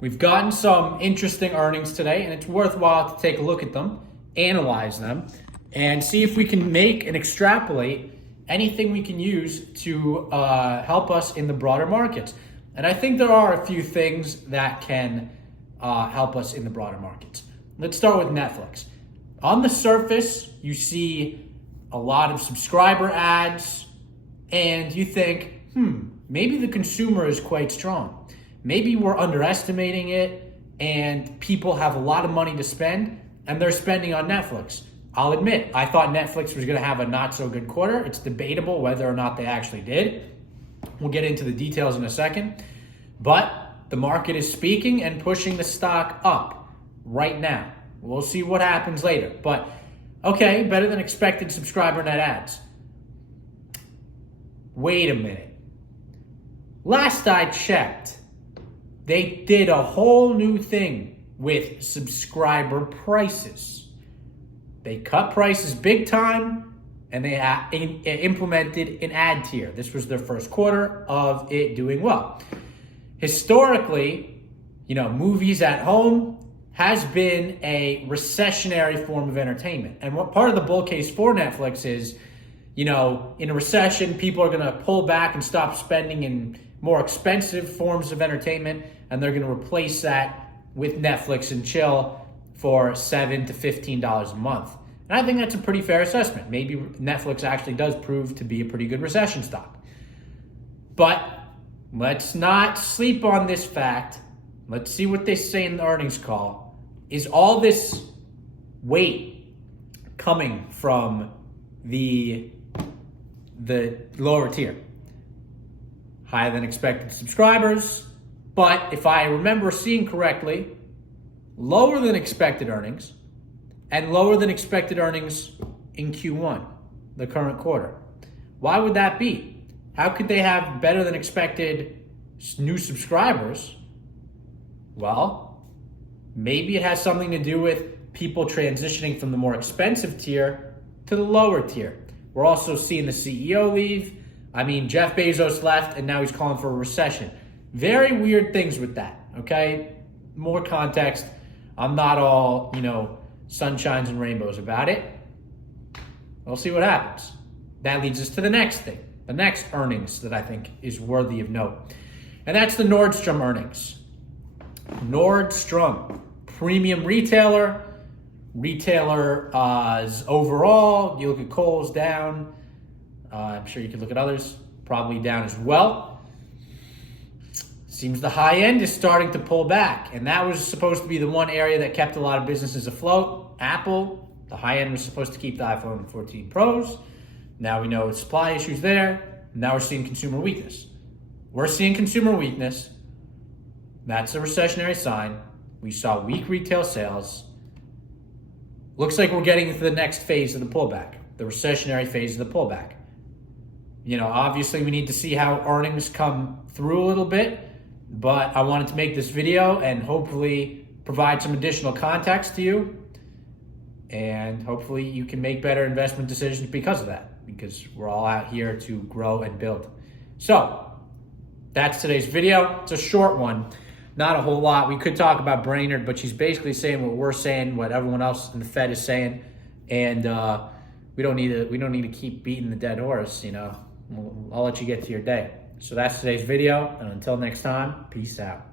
We've gotten some interesting earnings today, and it's worthwhile to take a look at them, analyze them, and see if we can make and extrapolate anything we can use to help us in the broader markets. And I think there are a few things that can help us in the broader markets. Let's start with Netflix. On the surface, you see a lot of subscriber ads, and you think, maybe the consumer is quite strong. Maybe we're underestimating it, and people have a lot of money to spend, and they're spending on Netflix. I'll admit, I thought Netflix was going to have a not so good quarter. It's debatable whether or not they actually did. We'll get into the details in a second. But the market is speaking and pushing the stock up right now. We'll see what happens later. But okay, better than expected subscriber net ads. Wait a minute. Last I checked, they did a whole new thing with subscriber prices. They cut prices big time, and they implemented an ad tier. This was their first quarter of it doing well. Historically, movies at home has been a recessionary form of entertainment. And what part of the bull case for Netflix is, in a recession, people are going to pull back and stop spending in more expensive forms of entertainment, and they're going to replace that with Netflix and chill for $7 to $15 a month. And I think that's a pretty fair assessment. Maybe Netflix actually does prove to be a pretty good recession stock. But let's not sleep on this fact. Let's see what they say in the earnings call. Is all this weight coming from the lower tier? Higher than expected subscribers, but if I remember seeing correctly, lower than expected earnings, and lower than expected earnings in Q1, the current quarter. Why would that be? How could they have better than expected new subscribers? Well, maybe it has something to do with people transitioning from the more expensive tier to the lower tier. We're also seeing the CEO leave. Jeff Bezos left, and now he's calling for a recession. Very weird things with that, okay? More context. I'm not all, sunshines and rainbows about it. We'll see what happens. That leads us to the next thing, the next earnings that I think is worthy of note. And that's the Nordstrom earnings. Nordstrom, premium retailer. Retailers overall, you look at Kohl's down. I'm sure you could look at others, probably down as well. Seems the high end is starting to pull back, and that was supposed to be the one area that kept a lot of businesses afloat. Apple, the high end was supposed to keep the iPhone 14 Pros. Now we know it's supply issues there. Now we're seeing consumer weakness. We're seeing consumer weakness. That's a recessionary sign. We saw weak retail sales. Looks like we're getting into the next phase of the pullback, the recessionary phase of the pullback. Obviously we need to see how earnings come through a little bit, but I wanted to make this video and hopefully provide some additional context to you. And hopefully you can make better investment decisions because of that, because we're all out here to grow and build. So that's today's video. It's a short one, not a whole lot. We could talk about Brainerd, but she's basically saying what we're saying, what everyone else in the Fed is saying. And we don't need to keep beating the dead horse, I'll let you get to your day. So that's today's video, and until next time, peace out.